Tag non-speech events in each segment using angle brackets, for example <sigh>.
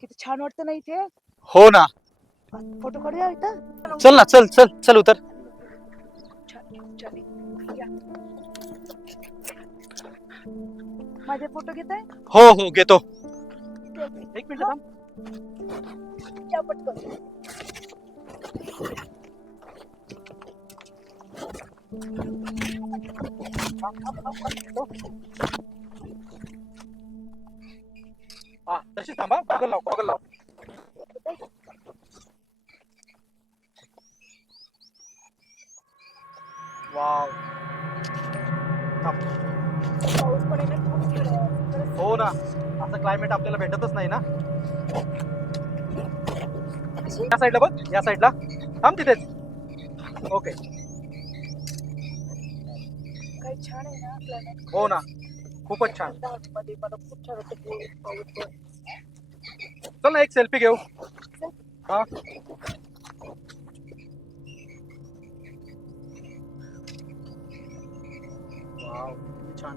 किती छान वाटतं ना इथे? हो ना. फ़ोटो काढूया इथं चल ना चल चल चल उतर. छान छान या. माझे फ़ोटो घेत आहे हो हो घेतो. एक मिनिट थांब. या पटकन. हा तशी थांबा गॉगल लाव गॉगल लाव. वाव. थांब. पाऊस ना खूप हो ना असं क्लायमेट आपल्याला भेटतच नाही ना. अशी या साईडला बघ या साईडला थांब तिथेच. ओके छान आहे ना climate. हो ना. खूपच छान. चल ना एक सेल्फी घेऊ. हा. छान.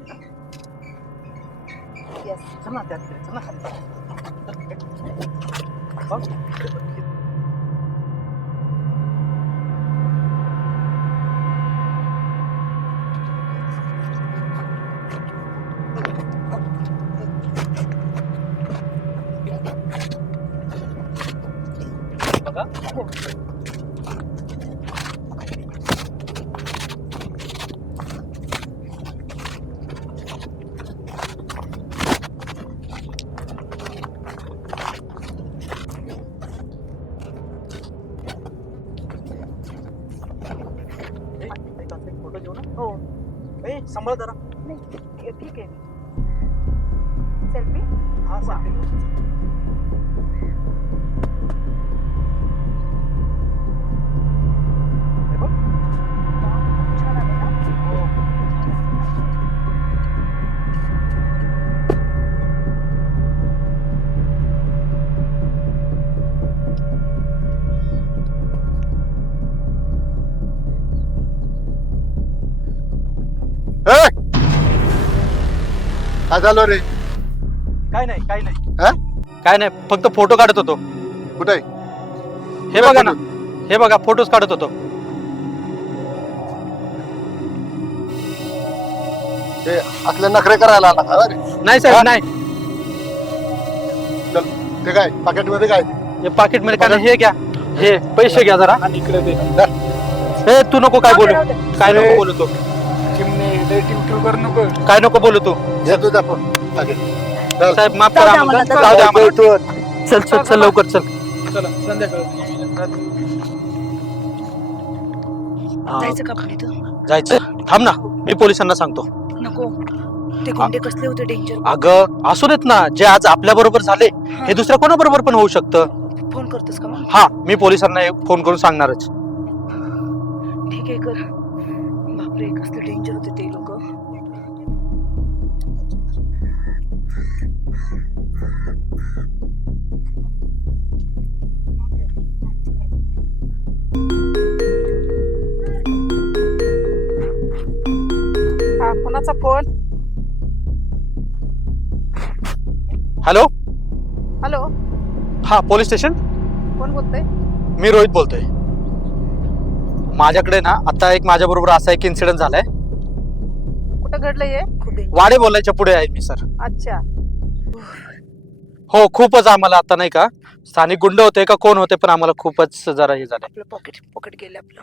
चल ना त्यात चल ना <laughs> खाली. बघ. बघा फोटो घेऊ ना हो ए सांभाळ जरा नाही ठीक आहे सेल्फी हा selfie काय झालं रे. काय नाही काय नाही. हा? काय नाही फक्त फोटो काढत होतो. कुठे हे बघा ना. हे बघा फोटोज काढत होतो. ते असले नखरे करायला आला का रे? नाही साहेब हा? नाही. चल ते काय पाकिटमध्ये काय? हे पाकिटमध्ये काय नाही, हे घ्या. हे पैसे घ्या जरा. इकडे दे. हे तू नको काय बोलू. काय नको बोलू तू. काय नको बोलू तू? घे तुझा फोन पाकीट. चल. साहेब माफ करा आम्हाला. जाऊ दे आम्हाला. चल चल चल लवकर चल. हा, जायचं का आपण इथं? जायचं. थांब ना. मी पोलिसांना सांगतो. नको. ते गुंडे कसले होते डेंजर अगं असू देत ना. जे आज आपल्या बरोबर झाले हे. दुसऱ्या कोणाबरोबर पण होऊ शकतं? फोन करतोस का मग? हा मी पोलिसांना हे फोन करून सांगणारच. ठीक आहे कर. बापरे कसले डेंजर होते ते लोक. कोणाचा फोन हॅलो हॅलो हा पोलीस स्टेशन कोण बोलतोय? मी रोहित बोलतोय. माझ्याकडे ना आता एक माझ्या बरोबर असा एक इन्सिडेंट झालाय. कुठं घडलंय हे? वाडे बोलायच्या पुढे आहे मी सर. अच्छा. हो खूपच आम्हाला आता नाही का स्थानिक गुंड होते का कोण होते पण आम्हाला खूपच जरा हे आपलं पॉकेट पॉकेट गेले आपलं.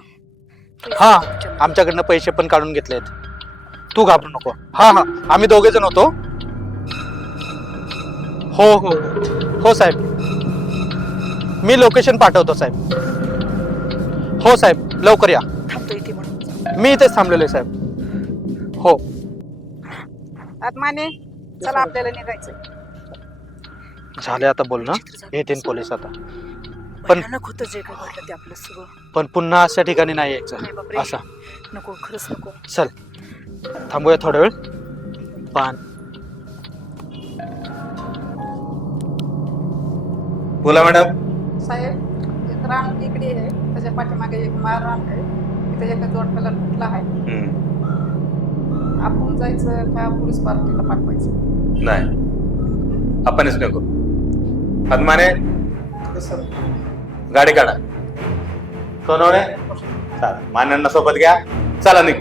हा आमच्याकडनं पैसे पण काढून घेतलेत. तू घाबरू नको. हा हा आम्ही दोघे जण होतो. हो हो हो. साहेब. मी लोकेशन पाठवतो साहेब. हो साहेब लवकर या. थांबतो इथे म्हणून. मी इथेच थांबलेलो आहे साहेब. हो. आत्माने चला आपल्याला निघायचं झाले आता बोल ना येतील पोलीस आता. पण- भयानक होतं जे घडलं ते आपलं सगळं. पण पुन्हा अशा ठिकाणी नाही नाही यायचं बापरे. असा. नको खरंच नको. चल. थांबूया थोडा वेळ. पान. बोला मॅडम. साहेब एक रान इकडे आहे त्याच्या पाठीमागे एक माळ रान आहे तिथे एका जोडप्याला कुठला आहे. आपण जायचं का पोलीस पार्टीला पाठवायचं? नाही. आपणच नको. पद्माने गाडी काढा. सोनवणे चला. मान्यांना सोबत घ्या. चला निघ.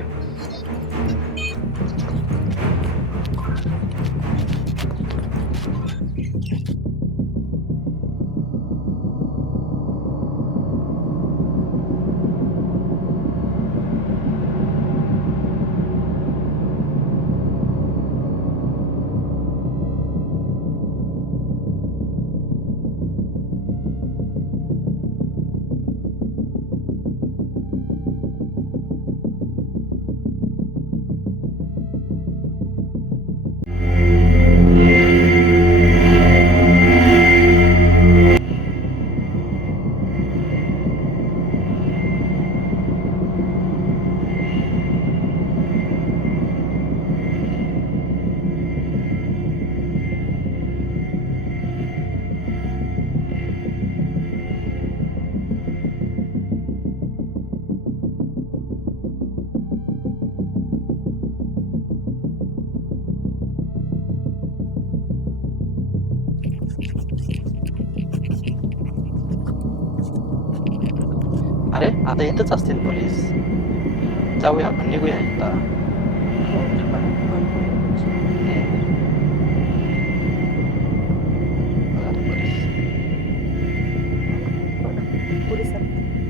अरे आता येतच असतील पोलीस. जाऊया आपण निघूया आता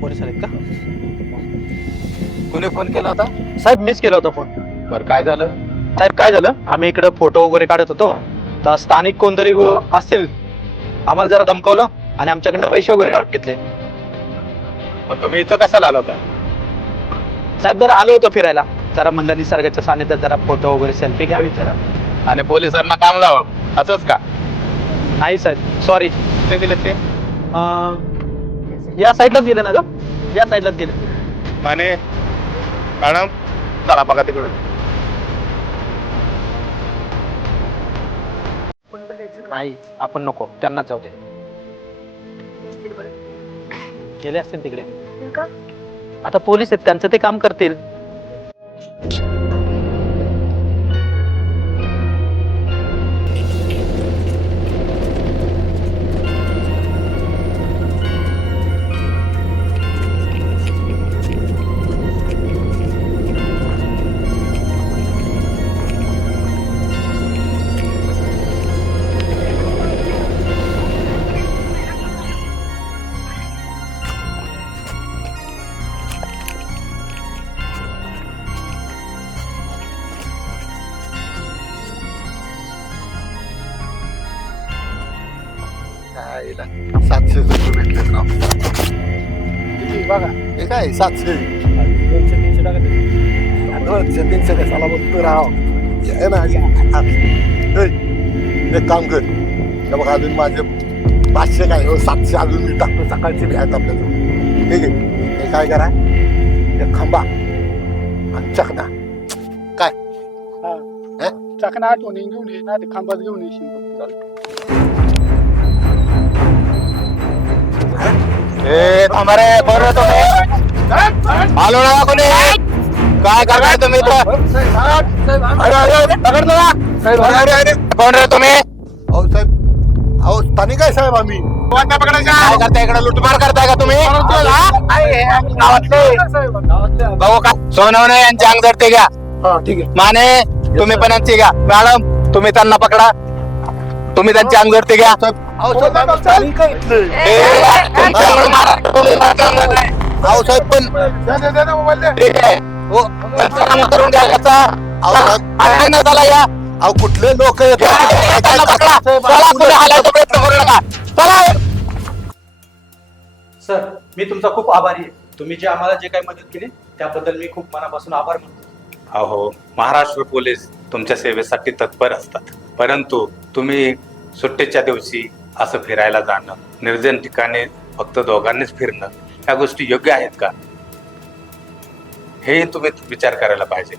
पोलीस आलेत का? कुणी फोन केला होता? साहेब मिस केला होता फोन. बर काय झालं? साहेब काय झालं? आम्ही इकडे फोटो वगैरे काढत होतो. तर स्थानिक कोणतरी गो- असतील. आम्हाला जरा धमकवलं आणि आमच्याकडनं पैसे वगैरे काढून घेतले. मग तुम्ही इथं कशाला आला होता? साहेब जरा आलो होतो फिरायला. जरा म्हणलं निसर्गाच्या सानिध्यात जरा फोटो वगैरे सेल्फी घ्यावी जरा. आणि पोलिसांना काम लावा. असंच का? नाही साहेब सॉरी ते दिले ते? या साईडलाच गेले ना ग? या साईडलाच गेले. माने मॅडम चला बघा तिकडे नाही आपण नको. त्यांनाच जाऊ दे. गेले असतील तिकडे. का? आता पोलीस आहेत त्यांचं ते काम करतील. काय इला. सातशे रुपये भेटले राव किती? बघा. हे काय सातशे. दोनशे तीनशे कशाला बघतो राव ये ना एक काम कर. बघ अजून माझे पाचशे काय हो सातशे अजून मी टाकतो. सकाळचे बी आहेत आपल्याला ठीक आहे. हे काय करा? एक खांबा आणि चकना. चाकणा आठवणी घेऊन ये ना ते खांबात घेऊन येशील. ए थांबा रे बरं तुम्ही. आलो ना कोणी? काय करताय तुम्ही इथं? अरे, अरे, अरे, पकडतो ना. अरे, अरे, अरे, कोण रे तुम्ही? अहो साहेब अहो स्थानिक आहे साहेब आम्ही. काय करताय इकडे? लुटमार करताय का तुम्ही? गावातले? भाऊ का सोनवणे यांची अंग धरते घ्या. हा ठीक आहे. माने तुम्ही पण यांची घ्या. मॅडम तुम्ही त्यांना पकडा. तुम्ही त्यांची अंग धरते घ्या अहो साहेब पण ठीक आहे हो. पंचनामा करून याचा. अहो त्याला या. अहो कुठले लोक हालायचा प्रयत्न करू नका. चला. सर मी तुमचा खूप आभारी आहे. तुम्ही जे आम्हाला जे काही मदत केली त्याबद्दल मी खूप मनापासून आभार मानतो. अहो महाराष्ट्र पोलीस तुमच्या सेवेसाठी तत्पर असतात. परंतु तुम्ही सुट्टीच्या दिवशी असं फिरायला जाणं निर्जन ठिकाणी फक्त दोघांनीच फिरणं ह्या गोष्टी योग्य आहेत का? हे तुम्ही विचार करायला पाहिजे.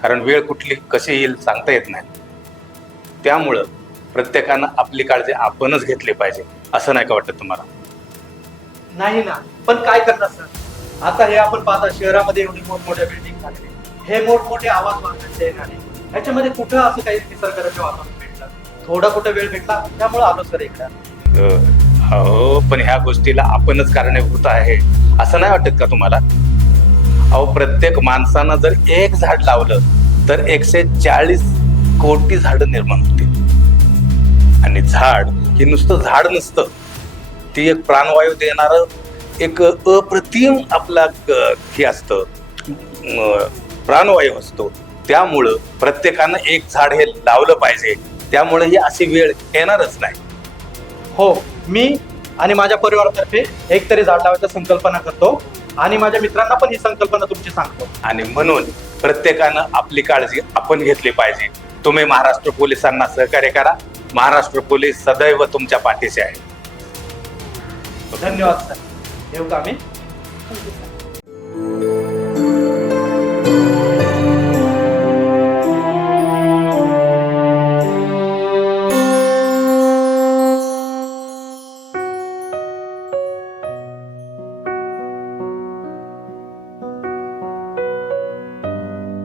कारण वेळ कुठली कशी येईल सांगता येत नाही. त्यामुळं प्रत्येकानं आपली काळजी आपणच घेतली पाहिजे असं नाही का वाटत तुम्हाला? नाही ना. पण काय करणार सर? आता हे आपण पाहता शहरामध्ये एवढी मोठमोठ्या बिल्डिंग झालेली हे मोठमोठे आवाज मारण्याचे येणारे याच्यामध्ये कुठं असं काही निसर्गरम्य वातावरण थोडा कुठं वेळ भेटला त्यामुळे आलो सर इकडे. अहो पण ह्या गोष्टीला आपणच कारणीभूत आहे असं नाही वाटत का तुम्हाला? अहो प्रत्येक माणसानं जर एक झाड लावलं तर एकशे चाळीस कोटी झाडं निर्माण होतील. आणि झाड हे नुसतं झाड नसतं ती एक प्राणवायू देणार एक अप्रतिम आपला हे असतं प्राणवायू असतो. त्यामुळं प्रत्येकानं एक झाड हे लावलं पाहिजे. त्यामुळे ही अशी वेळ येणारच नाही. हो मी आणि माझ्या परिवारातर्फे एक तरी झाड लावायची संकल्पना करतो आणि माझ्या मित्रांना पण ही संकल्पना तुमची सांगतो. आणि म्हणून प्रत्येकानं आपली काळजी आपण घेतली पाहिजे. तुम्ही महाराष्ट्र पोलिसांना सहकार्य करा. महाराष्ट्र पोलीस सदैव तुमच्या पाठीशी आहे. धन्यवाद सर. येऊ का आम्ही?